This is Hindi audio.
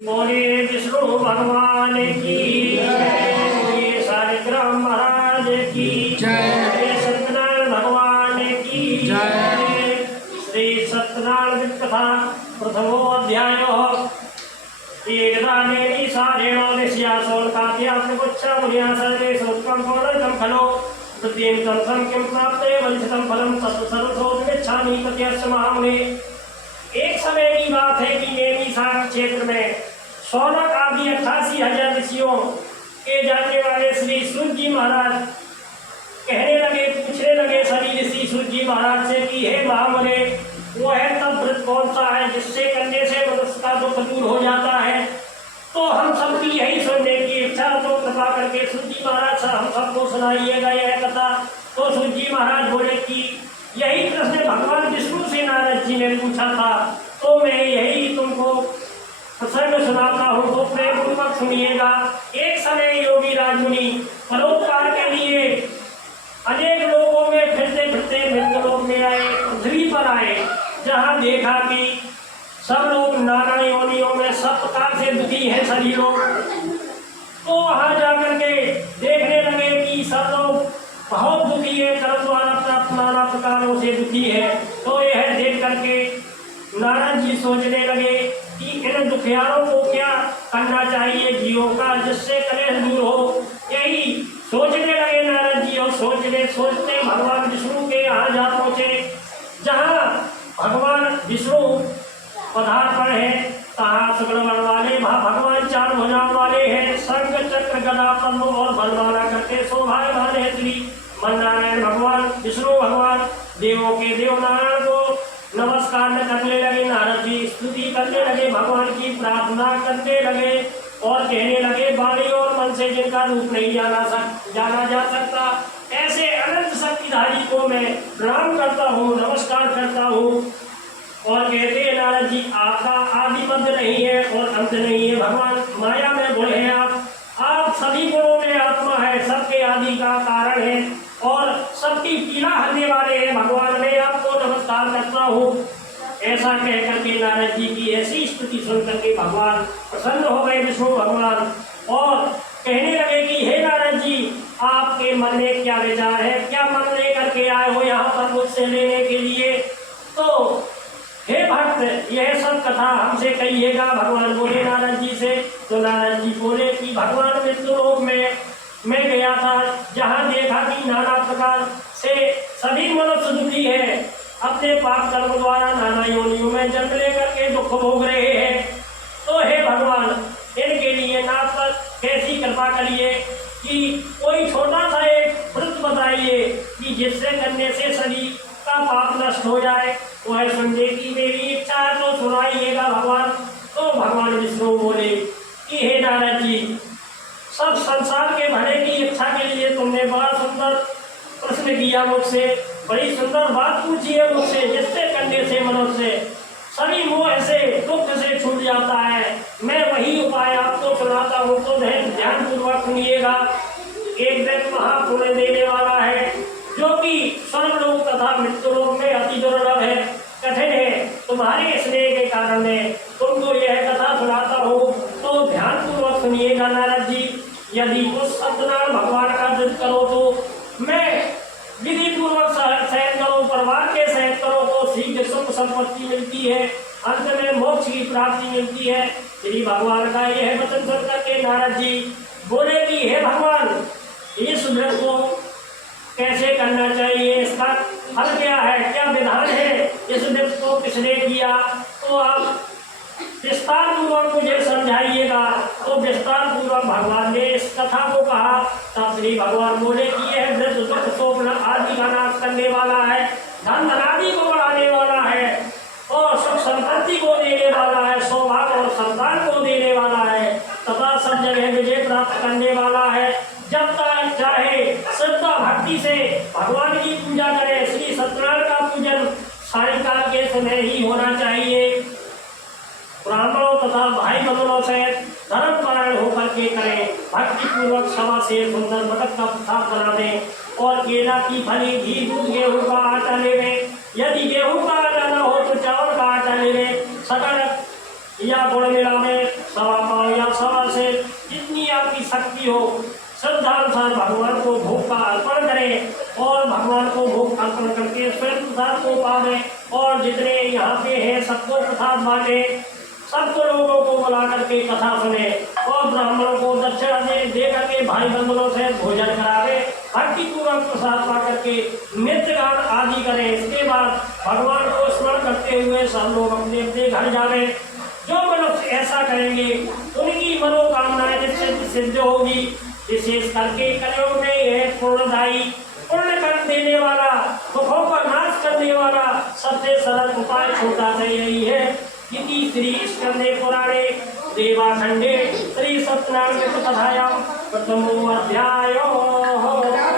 बोले विष्णु भगवान की जय, शालिग्राम महाराज की जय, सत्यनारायण भगवान की जय। श्री सत्यनारायण कथा प्रथमो अध्यायो। एकदानेनि सारेणो निश्यासोल्काद्यात्मगुच्छा मुनिया सर्वे सोत्कं पौनकं खलो तृतीयं तंसं किं प्राप्ते वंचितं फलं तत्सर्वसोऽस्मिच्छामि प्रत्यस्य महामुने। एक समय की बात है कि नैनीताल क्षेत्र में सौनक आदि 88,000 ऋषियों के जानने वाले श्री सूर्य जी महाराज कहने लगे, पूछने लगे सभी ऋषि सूर्य जी महाराज से कि हे महामुने, वो है तब व्रत कौन सा है जिससे करने से मनुष्य का दुख दूर हो जाता है। तो हम सबकी यही सुनने की इच्छा, तो कृपा करके सूर्य जी महाराज हम सबको सुनाइएगा यह कथा। तो सूर्य जी महाराज बोले कि यही प्रश्न भगवान विष्णु से नारद जी ने पूछा था, तो मैं यही तुमको प्रसंग सुनाता हूँ, तो प्रेम पूर्वक सुनिएगा। एक समय योगी राजमुनि परोपकार के लिए अनेक लोगों में फिरते फिरते मृत्यलोक में आए, पृथ्वी पर आए, जहाँ देखा कि सब लोग नाना योनियों में सब प्रकार से दुखी हैं सभी लोग। तो वहाँ जाकर के देखने लगे कि सब लोग बहुत दुखी है, कर्म द्वारा प्राप्त नाना प्रकारों से दुखी है। तो यह देख करके नारद जी सोचने लगे कि इन दुखियारों को क्या करना चाहिए जीवों का, जिससे कलेश दूर हो। यही सोचने लगे नारद जी, और सोचते सोचते भगवान विष्णु के यहाँ जा पहुँचे। जहाँ भगवान विष्णु पधार है, तहाँ शुक्ल वर्ण वाले भगवान चार भुजाओं वाले हैं, शंख चक्र गदा पद्म और बलवाना करके शोभायमान है श्री नारायण भगवान विष्णु भगवान। देवों के देव नारायण को नमस्कार करने लगे, नारद जी स्तुति करने लगे, भगवान की प्रार्थना करने लगे और कहने लगे, वाणी और मन से जिनका रूप नहीं जाना जा सकता, ऐसे अनंत शक्तिधारी को मैं प्रणाम करता हूँ, नमस्कार करता हूँ। और कहते हैं नारद जी, आपका आदि मध्य नहीं है और अंत नहीं है, भगवान माया में गुण है आप सभी गुणों में आत्मा है, सबके आदि का कारण है और सबकी पीड़ा हरने वाले हैं भगवान। मैं आपको नमस्कार करता हूँ। ऐसा कह करके नारद जी की ऐसी स्तुति सुन करके भगवान प्रसन्न हो गए विष्णु भगवान, और कहने लगे कि हे नारद जी, आपके मन में क्या विचार है, क्या मन लेकर के आए हो यहाँ पर मुझसे लेने के लिए। तो हे भक्त, यह सब कथा हमसे कहिएगा, भगवान बोले नारद जी से। तो नारद जी बोले कि भगवान मृत्युलोक में मैं गया था, जहाँ देखा कि नाना प्रकार से सभी मनुष्य दुखी है, अपने पाप कर्म द्वारा नाना योनियों में जन्म लेकर के दुख भोग रहे हैं। तो हे भगवान, इनके लिए नाथ पर कैसी कृपा करिए कि कोई छोटा सा एक व्रत बताइए कि जिससे करने से सभी का पाप नष्ट हो जाए। वह सुनने की मेरी इच्छा है, तो सुनाइएगा भगवान। तो भगवान विष्णु बोले कि हे नारद जी, सब संसार के भले की इच्छा के लिए तुमने बड़ा सुंदर प्रश्न किया मुझसे, बड़ी सुंदर बात पूछी है मुझसे, जिससे करने से मनुष्य सभी मोह से दुख से छूट जाता है। मैं वही उपाय आपको सुनाता हूँ, तो ध्यान पूर्वक सुनिएगा। एक दिन महापुण्य देने वाला है, जो कि स्वर्गलोक तथा मृत्युलोक में अति दुर्लभ है, कठिन है। तुम्हारे स्नेह के कारण मैं तुमको यह कथा सुनाता हूँ, तो ध्यान पूर्वक सुनिएगा नारद जी। यदि उस सत्यनारायण भगवान का व्रत करो तो मैं विधि पूर्वक शयन करो, परिवार के सहित करो, तो शीघ्र सुख संपत्ति मिलती है, अंत में मोक्ष की प्राप्ति मिलती है। श्री भगवान का यह वचन सुन करके नारद जी बोले कि हे भगवान, इस व्रत को कैसे करना चाहिए, इसका फल क्या है, क्या विधान है, इस व्रत को किसने किया, तो आप विस्तार पूर्वक मुझे समझाइएगा। तो विस्तार पूर्वक भगवान ने इस कथा को कहा। तब श्री भगवान बोले कि यह व्रत दुख शोक आदि का नाश करने वाला है, धन धनादि को बढ़ाने वाला है, और सुख संपत्ति को देने वाला है, सौभाग्य और संतान को देने वाला है, तथा सब जगह विजय प्राप्त करने वाला है। जब तक चाहे श्रद्धा भक्ति से भगवान की पूजा करें। श्री सत्यनारायण का पूजन सायंकाल के समय ही होना चाहिए। ब्राह्मणों तथा भाई बंधुओं से धर्म परायण होकर के करें। भक्ति पूर्वक सभा से सुंदर मटक का प्रसाद बना दें, और केला की फली, घी, दूध, गेहूं का आटा ले लें। यदि गेहूं का आटा न हो तो चावल का आटा ले लें। सकल या गुड़ मिला में सवा शक्ति हो श्रद्धानुसार भगवान को भोग का अर्पण करें और भगवान को भोग अर्पण करके स्वयं प्रसाद को पावे और जितने यहाँ पे हैं सबको प्रसाद बांटे, सबको लोगों को बुला करके कथा सुने और ब्राह्मणों को दक्षिणा दे करके भाई बंधुओं से भोजन करावे, भक्ति पूर्वक प्रसाद पा करके नृत्य गान आदि करें। इसके बाद भगवान को स्मरण करते हुए सब लोग अपने अपने घर जावे। जो मनुष्य ऐसा करेंगे उनकी मनोकामनाएं निश्चित सिद्ध होगी। विशेष करके कलयुग में यह पूर्णदायी, पुण्य कर देने वाला, दुखों का नाश करने वाला सबसे सरल उपाय छोटा सा यही है। इति श्री स्कंदे पुराणे देवाखंडे श्री सत्यनारायण कथायां प्रथमो अध्यायो।